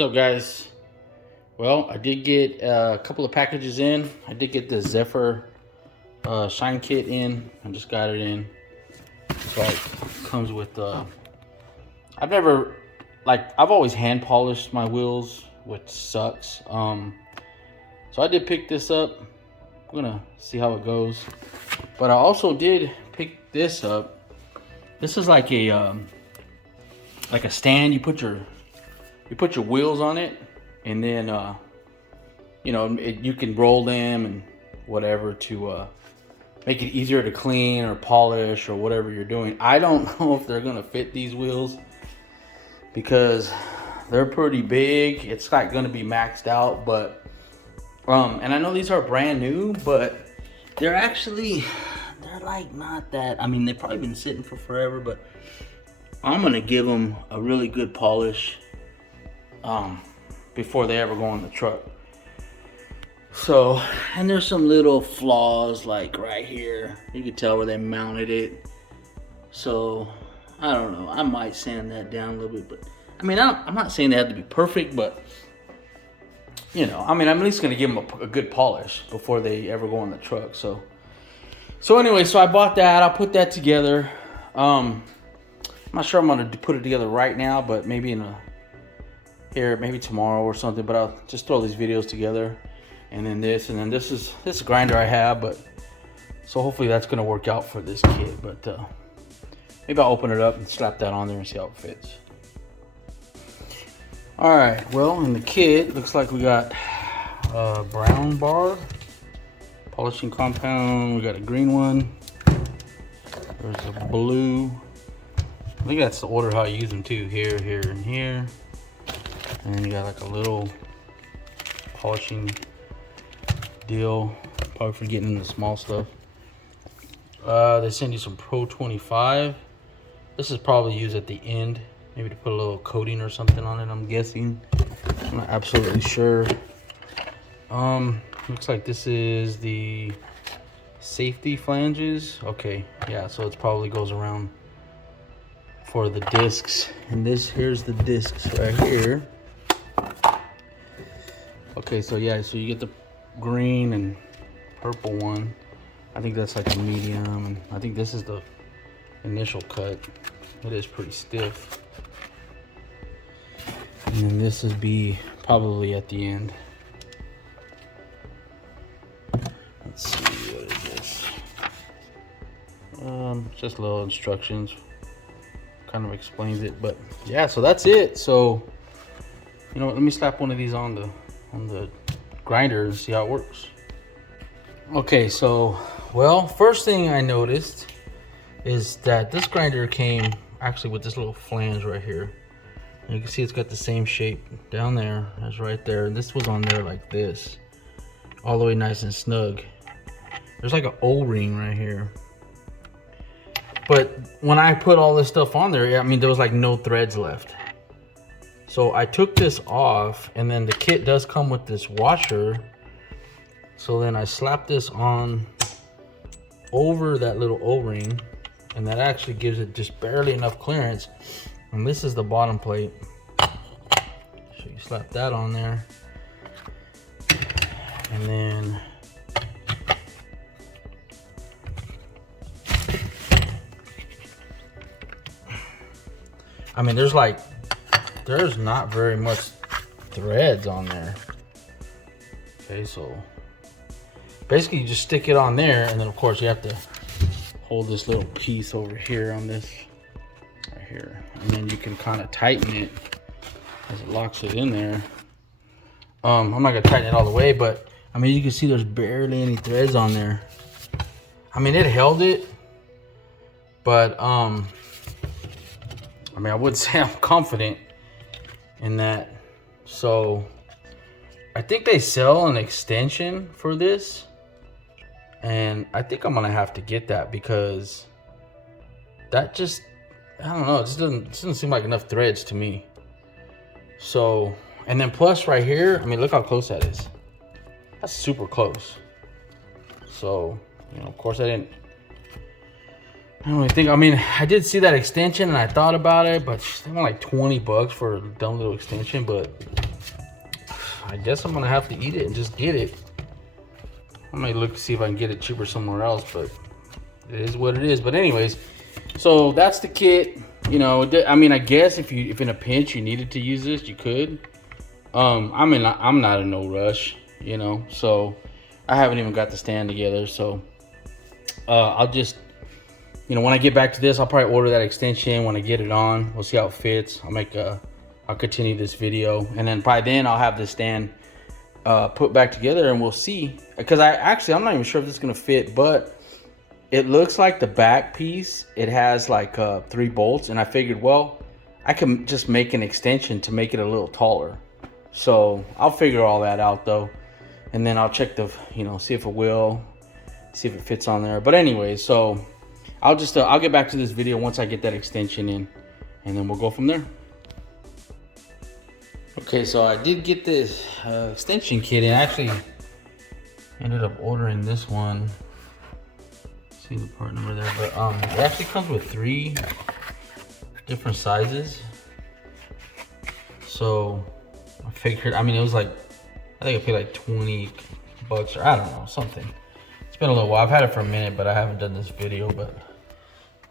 What's up, guys? Well, I did get a couple of packages in. I did get the ZEPHYR Shine Kit in. I just got it in. So it comes with I've always hand polished my wheels, which sucks. So I did pick this up. I'm gonna see how it goes. But I also did pick this up. This is like a stand. You put your wheels on it, and then you can roll them and whatever to make it easier to clean or polish or whatever you're doing. I don't know if they're gonna fit these wheels because they're pretty big. It's like gonna be maxed out, but and I know these are brand new, but they're like not that. I mean, they've probably been sitting for forever, but I'm gonna give them a really good polish before they ever go on the truck. So, and there's some little flaws like right here. You can tell where they mounted it. So, I don't know. I might sand that down a little bit, but I mean, I'm not saying they have to be perfect, but I'm at least gonna give them a good polish before they ever go on the truck. So anyway, so I bought that. I'll put that together. I'm not sure I'm gonna put it together right now, but maybe maybe tomorrow or something. But I'll just throw these videos together, and then this is a grinder I have. But so hopefully that's gonna work out for this kit. But maybe I'll open it up and slap that on there and see how it fits. All right. Well, in the kit, looks like we got a brown bar, polishing compound. We got a green one. There's a blue. I think that's the order how I use them too. Here, and here. And then you got like a little polishing deal. Probably for getting the small stuff. They send you some Pro 25. This is probably used at the end. Maybe to put a little coating or something on it, I'm guessing. I'm not absolutely sure. Looks like this is the safety flanges. Okay, yeah, so it probably goes around for the discs. And here's the discs right here. Okay, so yeah, so you get the green and purple one. I think that's like a medium, and I think this is the initial cut. It is pretty stiff. And then this would be probably at the end. Let's see, what is this? Just little instructions. Kind of explains it, but yeah, so that's it. So, let me slap one of these on the grinder and see how it works. Okay, so, well, first thing I noticed is that this grinder came actually with this little flange right here. And you can see it's got the same shape down there as right there. And this was on there like this, all the way nice and snug. There's like an O-ring right here. But when I put all this stuff on there, I mean, there was like no threads left. So I took this off, and then the kit does come with this washer. So then I slapped this on over that little O-ring, and that actually gives it just barely enough clearance. And this is the bottom plate. So you slap that on there. And then I mean, there's not very much threads on there. Okay, so basically you just stick it on there, and then of course you have to hold this little piece over here on this right here, and then you can kind of tighten it as it locks it in there. I'm not gonna tighten it all the way, but I mean, you can see there's barely any threads on there. I mean, it held it, but I wouldn't say I'm confident in that. So I think they sell an extension for this, and I think I'm gonna have to get that because that just, I don't know, it just doesn't seem like enough threads to me. So, and then plus right here, I mean, look how close that is. That's super close. So, of course I don't really think, I mean, I did see that extension and I thought about it, but they want like $20 for a dumb little extension. But I guess I'm gonna have to eat it and just get it. I might look to see if I can get it cheaper somewhere else, but it is what it is. But anyways, so that's the kit. You know, I mean, I guess if in a pinch you needed to use this, you could. I mean, I'm not in no rush, you know, so I haven't even got the stand together. So I'll just, you know, when I get back to this, I'll probably order that extension. When I get it on, we'll see how it fits. I'll continue this video, and then by then I'll have this stand put back together, and we'll see. Because I'm not even sure if this is gonna fit, but it looks like the back piece, it has like 3 bolts, and I figured, well, I can just make an extension to make it a little taller. So I'll figure all that out though, and then I'll check you know, see if it fits on there. But anyway, so I'll just I'll get back to this video once I get that extension in, and then we'll go from there. Okay, so I did get this extension kit, and I actually ended up ordering this one. See the part number there, but it actually comes with 3 different sizes. So I figured, I mean, it was like, I think I paid like 20 bucks, or I don't know, something. It's been a little while. I've had it for a minute, but I haven't done this video. But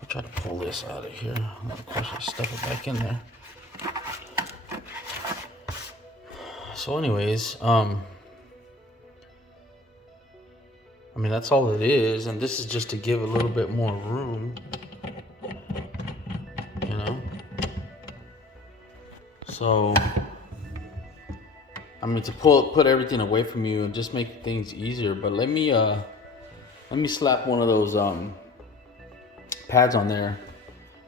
I'll try to pull this out of here. And of course, I stuff it back in there. So anyways, I mean, that's all it is, and this is just to give a little bit more room, you know. So I mean, to put everything away from you and just make things easier. But let me slap one of those pads on there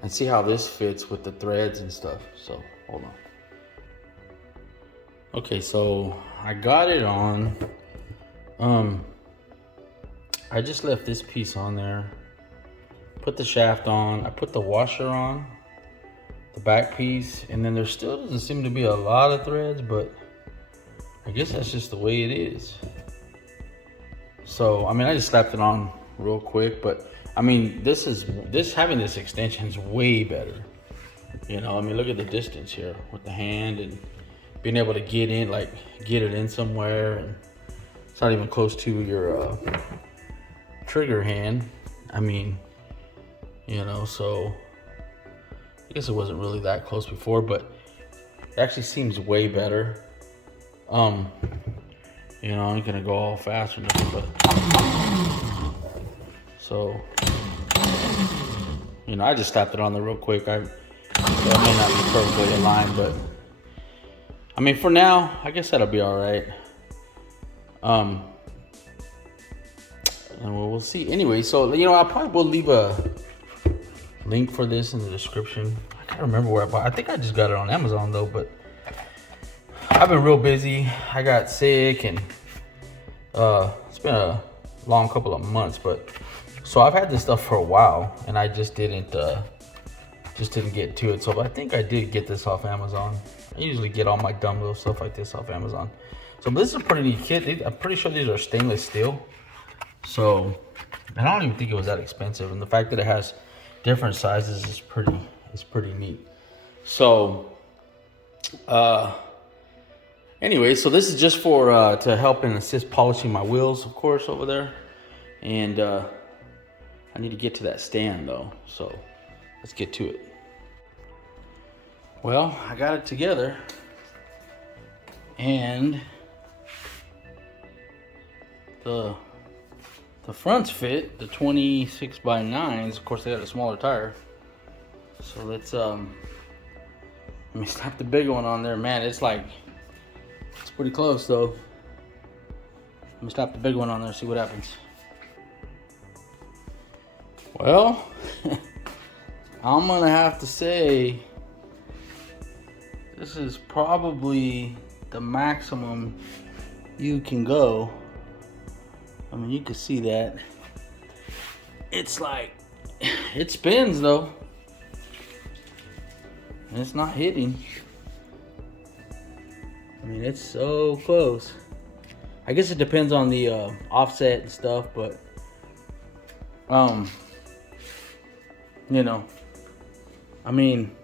and see how this fits with the threads and stuff. So hold on. Okay, so I got it on. I just left this piece on there, put the shaft on, I put the washer on, the back piece, and then there still doesn't seem to be a lot of threads, but I guess that's just the way it is. So, I mean, I just slapped it on real quick, but I mean, having this extension is way better. You know, I mean, look at the distance here with the hand and being able to get it in somewhere, and it's not even close to your trigger hand. I mean, you know, so I guess it wasn't really that close before, but it actually seems way better. You know, I'm gonna go all fast or nothing, but so, you know, I just slapped it on there real quick. It may not be perfectly aligned, but I mean, for now, I guess that'll be all right. And we'll see. Anyway, so, you know, I probably will leave a link for this in the description. I can't remember where I bought it. I think I just got it on Amazon though, but I've been real busy. I got sick, and it's been a long couple of months, but so I've had this stuff for a while, and I just didn't get to it. So I think I did get this off Amazon. I usually get all my dumb little stuff like this off Amazon. So this is a pretty neat kit. I'm pretty sure these are stainless steel. So, and I don't even think it was that expensive. And the fact that it has different sizes is pretty neat. So, anyway, so this is just for to help and assist polishing my wheels, of course, over there. And I need to get to that stand though. So let's get to it. Well, I got it together, and the fronts fit, the 26x9s. Of course, they got a smaller tire. So let's let me slap the big one on there. Man, it's pretty close though. Let me slap the big one on there, see what happens. Well, I'm gonna have to say this is probably the maximum you can go. I mean, you can see that. It's like, it spins though. And it's not hitting. I mean, it's so close. I guess it depends on the offset and stuff, but you know, I mean,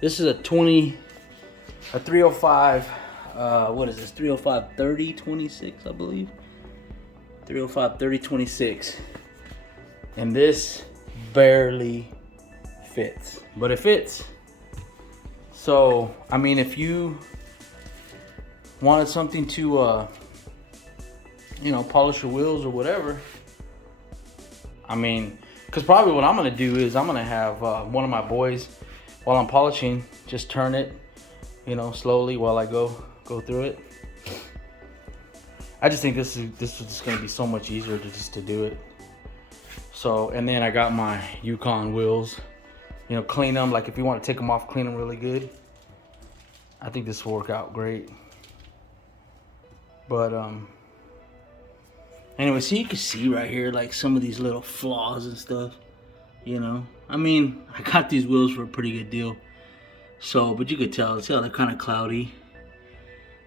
this is a 305 what is this? 305/30/26, I believe. 305/30/26. And this barely fits, but it fits. So, I mean, if you wanted something to, you know, polish your wheels or whatever, I mean, because probably what I'm going to do is I'm going to have one of my boys, while I'm polishing, just turn it, you know, slowly while I go through it. I just think this is just going to be so much easier to do it. So, and then I got my Yukon wheels, you know, clean them. Like if you want to take them off, clean them really good. I think this will work out great. But anyway, so you can see right here like some of these little flaws and stuff, you know. I mean, I got these wheels for a pretty good deal. So, but you could tell, see how they're kind of cloudy.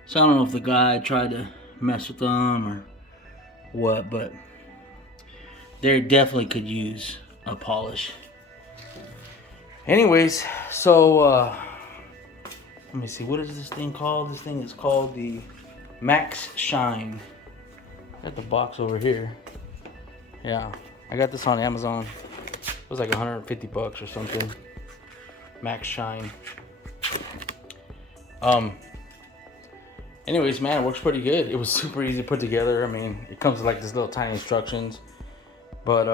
So I don't know if the guy tried to mess with them or what, but they definitely could use a polish. Anyways, so let me see, what is this thing called? This thing is called the MAXSHINE. Got the box over here. Yeah, I got this on Amazon. It was like 150 bucks or something. MAXSHINE. Anyways, man, it works pretty good. It was super easy to put together. I mean, it comes with like this little tiny instructions. But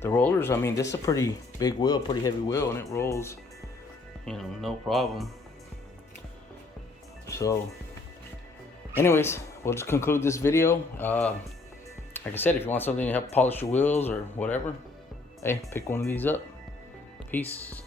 the rollers, I mean, this is a pretty big wheel, pretty heavy wheel, and it rolls, you know, no problem. So, anyways, we'll just conclude this video. Like I said, if you want something to help polish your wheels or whatever, hey, pick one of these up. Peace.